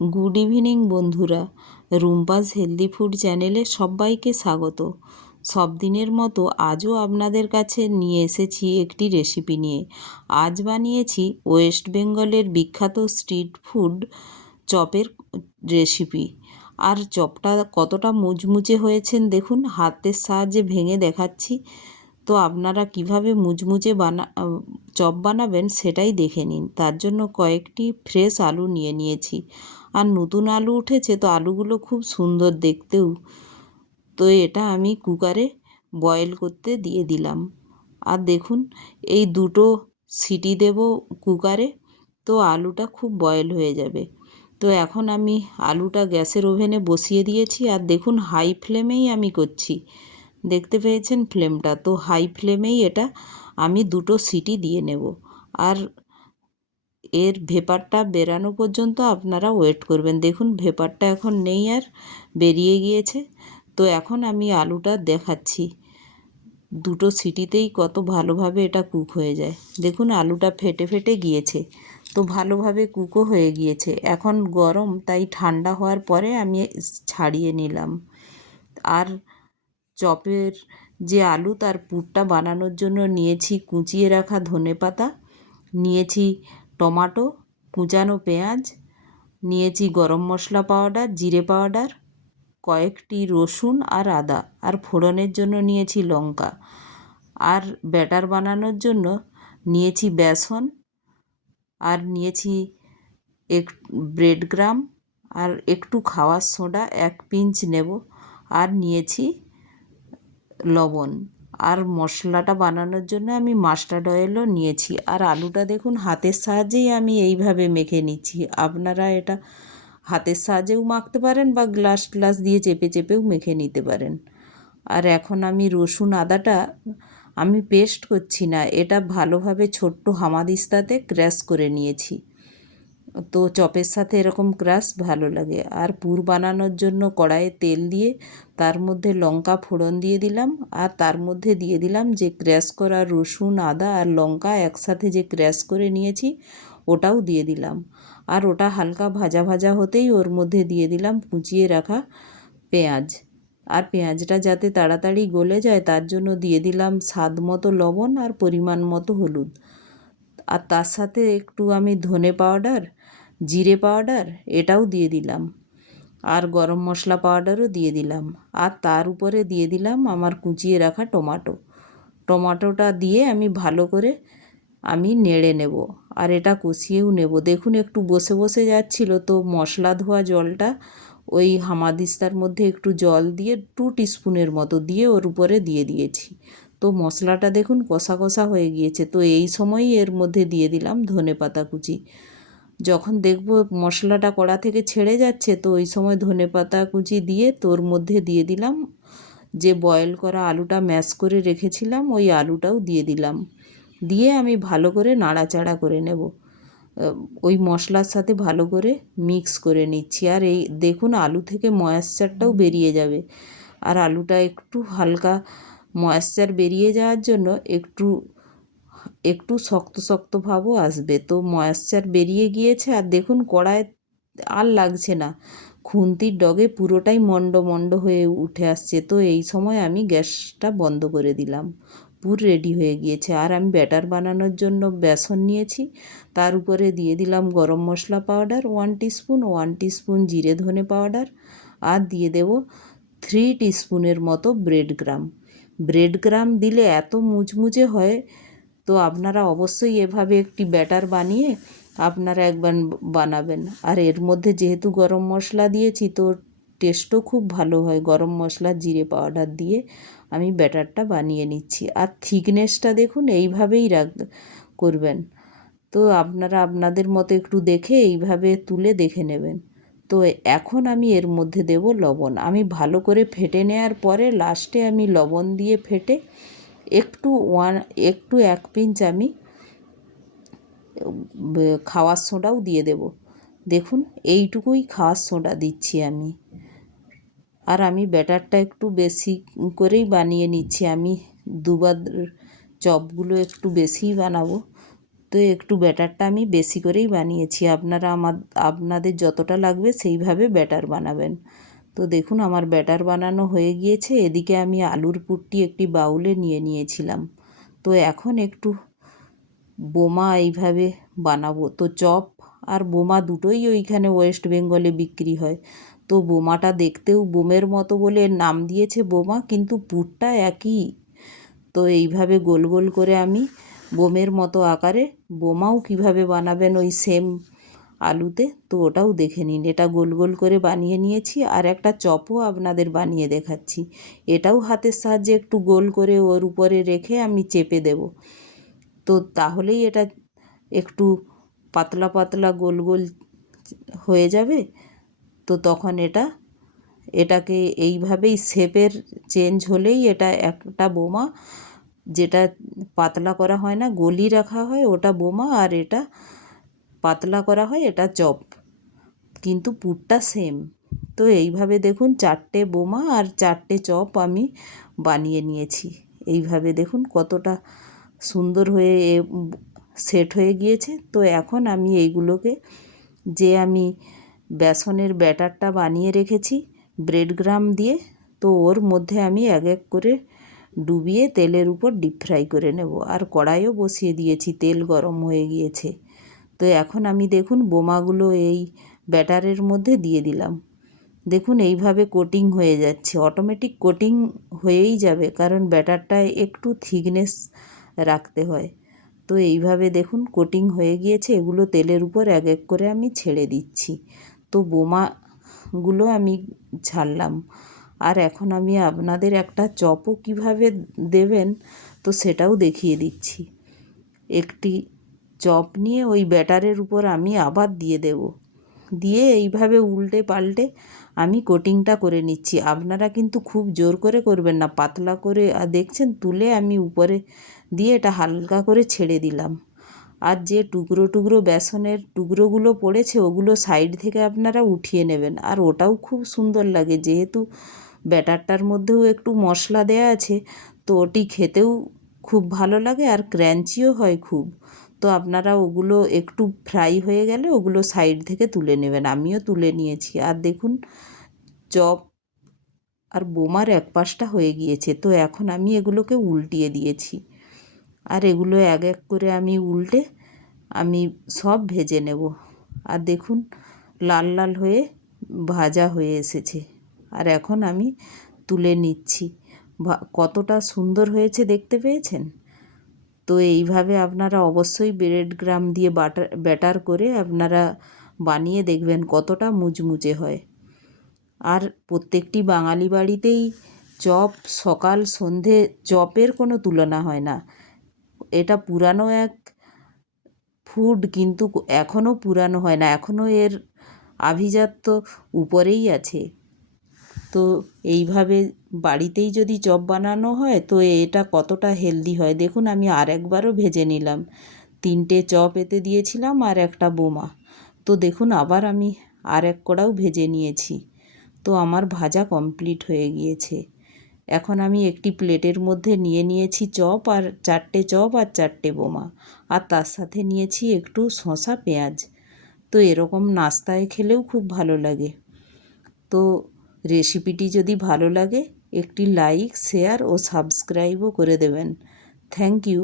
Good evening বন্ধুরা, Rumpa's healthy food চ্যানেলে সবাইকে স্বাগত। সব দিনের মতো আজও আপনাদের কাছে নিয়ে এসেছি একটি রেসিপি নিয়ে। আজ বানিয়েছি ওয়েস্ট বেঙ্গলের বিখ্যাত স্ট্রিট ফুড চপের রেসিপি। আর চপটা কতটা মুচমুচে হয়েছেন দেখুন, হাতের সাহায্যে ভেঙে দেখাচ্ছি। তো আপনারা কিভাবে মুচমুচে চপ বানাবেন সেটাই দেখে নিন। তার জন্য কয়েকটি ফ্রেশ আলু নিয়ে নিয়েছি। আর নতুন আলু উঠেছে, তো আলুগুলো খুব সুন্দর দেখতেও। তো এটা আমি কুকারে বয়েল করতে দিয়ে দিলাম। আর দেখুন, এই দুটো সিটি দেব কুকারে, তো আলুটা খুব বয়েল হয়ে যাবে। তো এখন আমি আলুটা গ্যাসের ওভেনে বসিয়ে দিয়েছি। আর দেখুন, হাই ফ্লেমেই আমি করছি। দেখতে পেয়েছেন ফ্লেমটা? তো হাই ফ্লেমেই এটা আমি দুটো সিটি দিয়ে নেব। আর এর ভেপারটা বেরানো পর্যন্ত আপনারা ওয়েট করবেন। দেখুন, ভেপারটা এখন নেই, আর বেরিয়ে গিয়েছে। তো এখন আমি আলুটা দেখাচ্ছি, দুটো সিটিতেই কত ভালোভাবে এটা কুক হয়ে যায়। দেখুন, আলুটা ফেটে ফেটে গিয়েছে, তো ভালোভাবে কুকও হয়ে গিয়েছে। এখন গরম, তাই ঠান্ডা হওয়ার পরে আমি ছাড়িয়ে নিলাম। আর চপের যে আলু, তার পুরটা বানানোর জন্য নিয়েছি কুচিয়ে রাখা ধনেপাতা, নিয়েছি টমাটো, কুচানো পেঁয়াজ, নিয়েছি গরম মশলা পাউডার, জিরে পাউডার, কয়েকটি রসুন আর আদা, আর ফোড়নের জন্য নিয়েছি লঙ্কা। আর ব্যাটার বানানোর জন্য নিয়েছি বেসন, আর নিয়েছি ব্রেড গ্রাম, আর একটু খাওয়ার সোডা 1 পিঞ্চ নেব, আর নিয়েছি লবণ। আর মশলাটা বানানোর জন্য আমি মাস্টার্ড অয়েলও নিয়েছি। আর আলুটা দেখুন, হাতের সাহায্যেই আমি এইভাবে মেখে নিচ্ছি। আপনারা এটা হাতের সাহায্যেও মাখতে পারেন, বা গ্লাস দিয়ে চেপে চেপেও মেখে নিতে পারেন। আর এখন আমি রসুন আদাটা আমি পেস্ট করছি না, এটা ভালোভাবে ছোট্ট হামাদিস্তাতে ক্র্যাশ করে নিয়েছি। তো চপের সাথে এরকম ক্রাশ ভালো লাগে। আর পুর বানানোর জন্য কড়াইয়ে তেল দিয়ে তার মধ্যে লঙ্কা ফোড়ন দিয়ে দিলাম, আর তার মধ্যে দিয়ে দিলাম যে ক্র্যাশ করা রসুন আদা আর লঙ্কা একসাথে যে ক্র্যাশ করে নিয়েছি, ওটাও দিয়ে দিলাম। আর ওটা হালকা ভাজা ভাজা হতেই ওর মধ্যে দিয়ে দিলাম কুচিয়ে রাখা পেঁয়াজ। আর পেঁয়াজটা যাতে তাড়াতাড়ি গলে যায়, তার জন্য দিয়ে দিলাম স্বাদ মতো লবণ আর পরিমাণ মতো হলুদ। আর তার সাথে একটু আমি ধনে পাউডার, জিরে পাউডার এটাও দিয়ে দিলাম, আর গরম মশলা পাউডারও দিয়ে দিলাম। আর তার উপরে দিয়ে দিলাম আমার কুচিয়ে রাখা টমাটোটা দিয়ে আমি ভালো করে নেড়ে নেব, আর এটা কষিয়েও নেব। দেখুন, একটু বসে বসে যাচ্ছিল, তো মশলা ধোয়া জলটা ওই হামাদিস্তার মধ্যে একটু জল দিয়ে 2 টিস্পুনের মতো দিয়ে ওর উপরে দিয়ে দিয়েছি। তো মশলাটা দেখুন কষা কষা হয়ে গিয়েছে। তো এই সময়ই এর মধ্যে দিয়ে দিলাম ধনেপাতা কুচি। যখন দেখব মশলাটা কড়া থেকে ছেড়ে যাচ্ছে, তো ওই সময় ধনেপাতা কুচি দিয়ে তোর মধ্যে দিয়ে দিলাম যে বয়েল করা আলুটা ম্যাশ করে রেখেছিলাম, ওই আলুটাও দিয়ে দিলাম। দিয়ে আমি ভালো করে নাড়াচাড়া করে নেব, ওই মশলার সাথে ভালো করে মিক্স করে নিচ্ছি। আর এই দেখুন, আলু থেকে ময়েশ্চারটাও বেরিয়ে যাবে। আর আলুটা একটু হালকা ময়েশ্চার বেরিয়ে যাওয়ার জন্য একটু একটু শক্ত শক্ত ভাবও আসবে। তো ময়েশ্চার বেরিয়ে গিয়েছে, আর দেখুন কড়ায় আর লাগছে না, খুন্তির ডগে পুরোটাই মন্ড মন্ড হয়ে উঠে আসছে। তো এই সময় আমি গ্যাসটা বন্ধ করে দিলাম। পুর রেডি হয়ে গিয়েছে। আর আমি ব্যাটার বানানোর জন্য বেসন নিয়েছি, তার উপরে দিয়ে দিলাম গরম মশলা পাউডার 1 টিস্পুন, 1 টিস্পুন জিরে ধনে পাউডার, আর দিয়ে দেব 3 টিস্পুনের মতো ব্রেড গ্রাম দিলে এত মুচমুচে হয়। তো আপনারা অবশ্যই এভাবে একটি ব্যাটার বানিয়ে আপনারা একবার বানাবেন। আর এর মধ্যে যেহেতু গরম মশলা দিয়েছি, তো টেস্টও খুব ভালো হয়। গরম মশলা জিরে পাউডার দিয়ে আমি ব্যাটারটা বানিয়ে নিচ্ছি। আর থিকনেসটা দেখুন এইভাবেই করবেন। তো আপনারা আপনাদের মতো একটু দেখে এইভাবে তুলে দেখে নেবেন। তো এখন আমি এর মধ্যে দেব লবণ। আমি ভালো করে ফেটে নেওয়ার পরে লাস্টে আমি লবণ দিয়ে ফেটে একটু 1 পিঞ্চ আমি খাওয়ার সোডাও দিয়ে দেব। দেখুন, এইটুকুই খাওয়ার সোডা দিচ্ছি আমি। আর আমি ব্যাটারটা একটু বেশি করেই বানিয়ে নিচ্ছি। আমি দুবার চপগুলো একটু বেশিই বানাবো, তো একটু ব্যাটারটা আমি বেশি করেই বানিয়েছি, আপনারা আপনাদের যতটা লাগবে সেইভাবে ব্যাটার বানাবেন। তো দেখুন আমার ব্যাটার বানানো হয়ে গিয়েছে। এদিকে আমি আলুর পুরটি একটি বাউলে নিয়ে নিয়েছিলাম। তো এখন একটু বোমা এইভাবে বানাবো। তো চপ আর বোমা দুটোই ওইখানে ওয়েস্ট বেঙ্গলে বিক্রি হয়। তো বোমাটা দেখতেও বোমের মতো বলে নাম দিয়েছে বোমা, কিন্তু পুরটা একই। তো এইভাবে গোল গোল করে আমি বোমের মতো আকারে বোমাও কিভাবে বানাবেন ওই সেম আলুতে, তো ওটাও দেখে নিন। এটা গোল গোল করে বানিয়ে নিয়েছি, আর একটা চপও আপনাদের বানিয়ে দেখাচ্ছি। এটাও হাতের সাহায্যে একটু গোল করে ওর উপরে রেখে আমি চেপে দেব। তো তাহলেই এটা একটু পাতলা পাতলা গোল গোল হয়ে যাবে। তো তখন এটাকে এইভাবেই শেপের চেঞ্জ হলেই এটা একটা বোমা। যেটা পাতলা করা হয় না, গলি রাখা হয়, ওটা বোমা, আর এটা পাতলা করা হয়, এটা চপ, কিন্তু পুরটা সেম। তো এইভাবে দেখুন 4টে বোমা আর 4টে চপ আমি বানিয়ে নিয়েছি। এইভাবে দেখুন কতটা সুন্দর হয়ে সেট হয়ে গিয়েছে। তো এখন আমি এইগুলোকে, যে আমি বেসনের ব্যাটারটা বানিয়ে রেখেছি ব্রেড গ্রাম দিয়ে, তো ওর মধ্যে আমি এক এক করে ডুবিয়ে তেলের উপর ডিপ ফ্রাই করে নেব। আর কড়াইও বসিয়ে দিয়েছি, তেল গরম হয়ে গিয়েছে। তো এখন আমি দেখুন বোমাগুলো এই ব্যাটারের মধ্যে দিয়ে দিলাম। দেখুন এইভাবে কোটিং হয়ে যাচ্ছে, অটোমেটিক কোটিং হয়েই যাবে, কারণ ব্যাটারটায় একটু থিকনেস রাখতে হয়। তো এইভাবে দেখুন কোটিং হয়ে গিয়েছে। এগুলো তেলের উপর এক এক করে আমি ছেড়ে দিচ্ছি। তো বোমাগুলো আমি ছাড়লাম। আর এখন আমি আপনাদের একটা চপও কিভাবে দেবেন তো সেটাও দেখিয়ে দিচ্ছি। একটি চপ নিয়ে ওই ব্যাটারের উপর আমি আবার দিয়ে দেব, দিয়ে এইভাবে উল্টে পাল্টে আমি কোটিংটা করে নিচ্ছি। আপনারা কিন্তু খুব জোর করে করবেন না, পাতলা করে। আর দেখছেন তুলে আমি উপরে দিয়ে এটা হালকা করে ছেড়ে দিলাম। আর যে টুকরো টুকরো বেসনের টুকরোগুলো পড়েছে ওগুলো সাইড থেকে আপনারা উঠিয়ে নেবেন। আর ওটাও খুব সুন্দর লাগে, যেহেতু ব্যাটারটার মধ্যেও একটু মশলা দেয়া আছে, তো ওটি খেতেও খুব ভালো লাগে আর ক্র্যাঞ্চিও হয় খুব। তো আপনারা ওগুলো একটু ফ্রাই হয়ে গেলে ওগুলো সাইড থেকে তুলে নেবেন। আমিও তুলে নিয়েছি। আর দেখুন চপ আর বোমার এক পাশটা হয়ে গিয়েছে। তো এখন আমি এগুলোকে উল্টিয়ে দিয়েছি, আর এগুলো এক এক করে আমি উল্টে আমি সব ভেজে নেব। আর দেখুন লাল লাল হয়ে ভাজা হয়ে এসেছে। আর এখন আমি তুলে নিচ্ছি। কতটা সুন্দর হয়েছে দেখতে পেয়েছেন? তো এইভাবে আপনারা অবশ্যই ব্রেড গ্রাম দিয়ে ব্যাটার করে আপনারা বানিয়ে দেখবেন কতটা মুচমুচে হয়। আর প্রত্যেকটি বাঙালি বাড়িতেই চপ, সকাল সন্ধে চপের কোনো তুলনা হয় না। এটা পুরানো এক ফুড, কিন্তু এখনও পুরানো হয় না, এখনও এর আভিজাত্য উপরেই আছে। তো এইভাবে বাড়িতেই যদি চপ বানানো হয় তো এটা কতটা হেলদি হয়। দেখুন আমি আর একবারও ভেজে নিলাম, 3টে চপ এতে দিয়েছিলাম আর একটা বোমা। তো দেখুন আবার আমি আর এক কড়াও ভেজে নিয়েছি। তো আমার ভাজা কমপ্লিট হয়ে গিয়েছে। এখন আমি একটি প্লেটের মধ্যে নিয়ে নিয়েছি চপ, আর 4টে চপ আর 4টে বোমা, আর তার সাথে নিয়েছি একটু শসা পেঁয়াজ। তো এরকম নাস্তায় খেলেও খুব ভালো লাগে। তো রেসিপিটি যদি ভালো লাগে একটি লাইক, শেয়ার ও সাবস্ক্রাইবও করে দেবেন। Thank you.